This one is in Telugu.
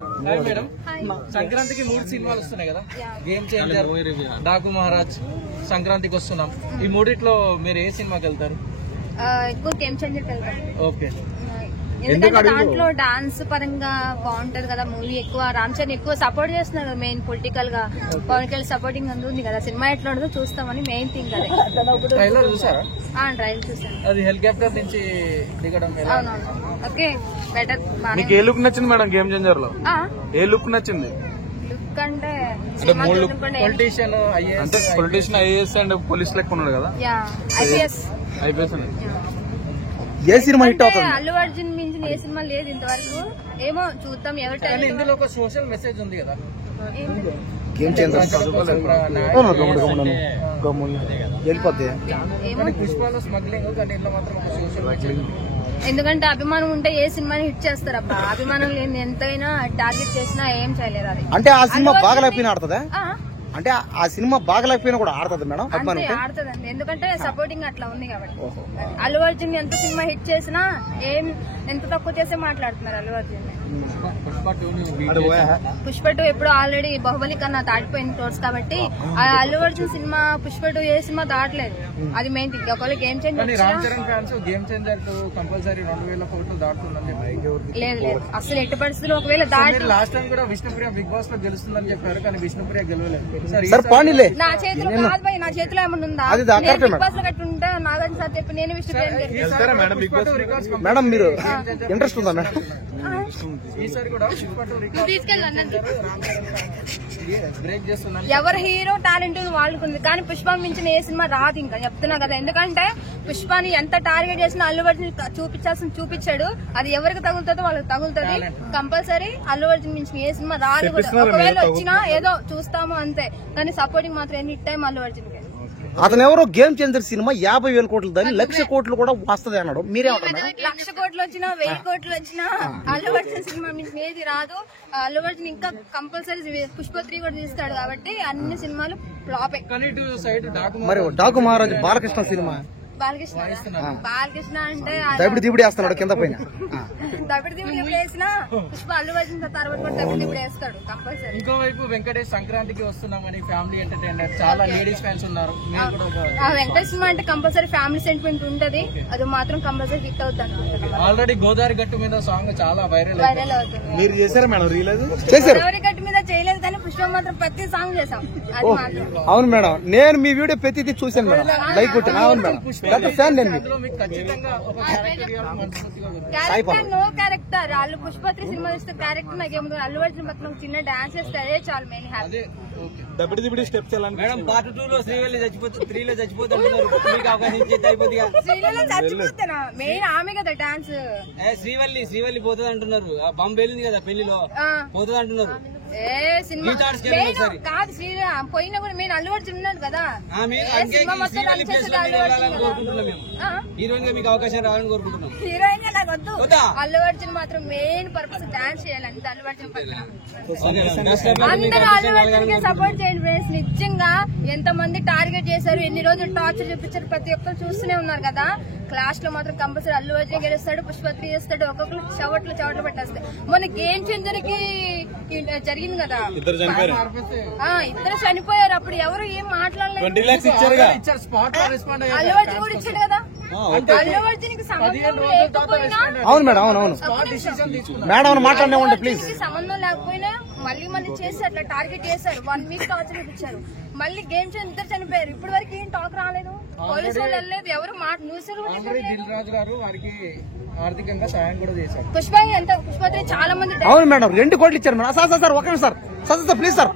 మేడం సంక్రాంతికి 3 సినిమాలు వస్తున్నాయి కదా, గేమ్ చేంజర్, డాకు మహారాజ్, సంక్రాంతికి వస్తున్నాం. ఈ మూడిట్లో మీరు ఏ సినిమాకి వెళ్తారు? ఎక్కువ గేమ్ చేంజర్కి వెళ్తారు. ఓకే, ఎందుకంటే దాంట్లో డాన్స్ పరంగా బాగుంటది కదా మూవీ. ఎక్కువ రామ్ చరణ్ ఎక్కువ సపోర్ట్ చేస్తున్నారు, మెయిన్ పొలిటికల్ గా పవన్ కళ్యాణ్ సపోర్టింగ్ ఉంది కదా. సినిమా ఎట్లా ఉంటుందో చూస్తామని మెయిన్ థింగ్ అదే. ట్రైలర్ చూసారా? ట్రైలర్ చూసాను. అది హెలికాప్టర్ నుంచి దిగడం. అవునవును, ఓకే, బెటర్. మీకు ఏ లుక్ నచ్చింది మేడం గేమ్ చేంజర్ లో? ఏ లుక్ నచ్చింది? లుక్ అంటే పొలిటీషియన్, అంటే పొలిటీషియన్, ఐఏఎస్ అండ్ పోలీస్ లెక్క ఉన్నాడు కదా. ఐపీఎస్ ఏ సినిమా హిట్ అవుతుంది? అల్లు అర్జున్ మించిన ఏ సినిమా లేదు ఇంతవరకు. ఏమో చూద్దాం ఎవరి టైం. ఇందులో ఒక సోషల్ మెసేజ్ ఉంది కదా. గేమ్ చేంజర్ వెళ్ళిపోద్ది. పుష్పలో స్మగ్లింగ్, కానీ ఇంట్లో మాత్రం ఒక సోషల్ మెసేజ్. ఎందుకంటే అభిమానం ఉంటే ఏ సినిమాని హిట్ చేస్తారబ్బా. అభిమానం లేని ఎంతైనా టార్గెట్ చేసినా ఏం చేయలేరు. అది అంటే ఆ సినిమా బాగా లేకపోయినా ఆడుతుందా? అంటే ఆ సినిమా బాగా లేకపోయినా కూడా ఆడుతుంది మేడం? ఆడుతుందండి, ఎందుకంటే సపోర్టింగ్ అట్లా ఉంది కాబట్టి. అల్లు అర్జున్ ఎంత సినిమా హిట్ చేసినా ఎంత తక్కువ చేసే మాట్లాడుతున్నారు అల్లు అర్జున్. పుష్ప 2 ఎప్పుడు ఆల్రెడీ బాహుబలి కన్నా దాటిపోయింది క్రోర్స్ కాబట్టి అల్లు అర్జున్ సినిమా పుష్ప 2 ఏ సినిమా దాటలేదు. అది మెయిన్ థింగ్. ఒకవేళ గేమ్ చేంజర్ లేదు లేదు అసలు ఎట్టి పరిస్థితులు ఒకవేళ దాటి. లాస్ట్ టైం కూడా విష్ణుప్రియ బిగ్ బాస్ లో గెలుస్తుందని చెప్పారు, కానీ విష్ణుప్రియ గెలవలేదు. నా చేతిలో కాదు భయ్, నా చేతిలో ఏమన్నా ఉందా? బిగ్ బాస్ లో కట్టుంటే నాగార్జున సార్ చెప్పి నేను విష్ణుప్రియ మేడం. మీరు ఇంట్రెస్ట్ ఉందా మేడం? ఎవరు హీరో టాలెంట్ వాళ్ళకుంది, కానీ పుష్ప మించిన ఏ సినిమా రాదు ఇంకా, చెప్తున్నా కదా. ఎందుకంటే పుష్పాని ఎంత టార్గెట్ చేసినా అల్లు అర్జున్ చూపించాడు. అది ఎవరికి తగులుతుందో వాళ్ళకి తగులుతుంది కంపల్సరీ. అల్లు అర్జున్ మించిన ఏ సినిమా రాదు కూడా. ఒకవేళ వచ్చినా ఏదో చూస్తాము అంతే, కానీ సపోర్టింగ్ మాత్రం ఎనీ టైం అల్లు అర్జున్. అతను ఎవరో గేమ్ చేంజర్ సినిమా 50,000 కోట్లు దాన్ని 1,00,000 కోట్లు కూడా వస్తుంది అన్నాడు. మీరేమంటారు? 1,00,000 కోట్లు వచ్చినా 1000 కోట్లు వచ్చినా అల్లు అర్జున్ సినిమా మించిన ఏది రాదు. అల్లు అర్జున్ ఇంకా కంపల్సరీ పుష్ప 3 కూడా తీస్తాడు కాబట్టి అన్ని సినిమాలు ఫ్లాపే. మరి డాకు మహారాజ్ బాలకృష్ణ సినిమా బాలకృష్ణ అంటే దబిడి దిబిడి వేస్తున్నాడు కింద పైన. దబిడి దిబిడి వేసినా పుష్ప అల్లు అర్జున్ తర్వాత కూడా దబిడి దిబిడి వేస్తాడు కంపల్సరీ. ఇంకోవైపు వెంకటేష్ సంక్రాంతికి వస్తున్నామని ఫ్యామిలీ ఎంటర్టైనర్, చాలా లేడీస్ ఫ్యాన్స్ ఉన్నారు. వెంకటేష్ సినిమా అంటే కంపల్సరీ ఫ్యామిలీ సెంటిమెంట్ ఉంటది, అది మాత్రం కంపల్సరీ హిట్ అవుతుంది అనుకుంటున్నాను. ఆల్రెడీ గోదావరి గట్టు మీద సాంగ్ చాలా వైరల్ అవుతుంది. మీరు చేశారా మేడం? రీల్ చేశారు? గోదావరి గట్టు మీద చేయలేదు, కానీ పుష్ప మాత్రం ప్రతి సాంగ్ చేసాం. అవును మేడం, నేను మీ వీడియో ప్రతిదీ చూశాను మేడం, లైక్ కొట్టాను. అవును మేడం, నో క్యారెక్టర్. వాళ్ళు పుష్ప 3 సినిమా చూస్తే క్యారెక్టర్ నాకేముంది. అల్లు అర్జున్ మొత్తం చిన్న డాన్స్ చేస్తే అదే చాలు main happy. Dabidi Dibidi steps ఎలా మేడం? పార్ట్ 2 లో శ్రీవల్లి చచ్చిపోతుంది, 3 లో చచ్చిపోతున్నారు. మీకు అవకాశం ఇచ్చేది అయిపోతుంది. శ్రీవల్లి చచ్చిపోతానా? మెయిన్ ఆమె కదా డాన్స్. శ్రీవల్లి పోతుంది అంటున్నారు. బాంబు వెళ్ళింది కదా పెళ్లిలో, పోతుంది అంటున్నారు. సినిమా కాదు శ్రీరామ్ పోయినా కూడా మెయిన్ అల్లు అర్జున్ ఉన్నాడు కదా. హీరోయిన్ గా మీకు అవకాశం రావాలని కోరుకుంటున్నాం. హీరోయిన్ గా నాకు వద్దు, అల్లు అర్జున్ మాత్రం మెయిన్ పర్పస్ డాన్స్ చేయాలి. అంత అల్లు అర్జున్ అందరూ అల్లు అర్జున్ కి సపోర్ట్ చేయండి ఫ్రెండ్స్. నిజంగా ఎంత మంది టార్గెట్ చేశారు, ఎన్ని రోజులు టార్చర్ చూపించారు, ప్రతి ఒక్కరు చూస్తూనే ఉన్నారు కదా. క్లాస్ లో మాత్రం కంపల్సరీ అల్లు అర్జున్ గెలుస్తాడు, పుష్ప 3 చేస్తాడు. ఒక్కొక్కరు చవట్లు పెట్టేస్తాయి. మొన్న గేమ్ చేంజర్ కి జరిగింది కదా, ఇద్దరు చనిపోయారు. అప్పుడు ఎవరు ఏం మాట్లాడలేదు. అల్లు అర్జున్ కూడా ఇచ్చాడు కదా. అల్లు అర్జున్ కి సంబంధం లేకపోయినా, అవును మేడం, అవునవును మేడం మాట్లాడినా ప్లీజ్, సంబంధం లేకపోయినా మళ్ళీ చేసి అట్లా టార్గెట్ చేశారు. 1 వీక్ టార్చర్ చూపించారు. మళ్ళీ గేమ్ చేంజర్ ఇద్దరు చనిపోయారు. ఇప్పటి వరకు ఏం టాక్ రాలేదు, పోలీసు వాళ్ళు వెళ్ళలేదు, ఎవరు న్యూస్ ఆర్థికంగా సాయం కూడా చేశారు. పుష్ప 3 చాలా మంది. అవును మేడం, 2 కోట్లు ఇచ్చారు మేడం. సార్ ఒక నిమిషం సార్, ప్లీజ్ సార్.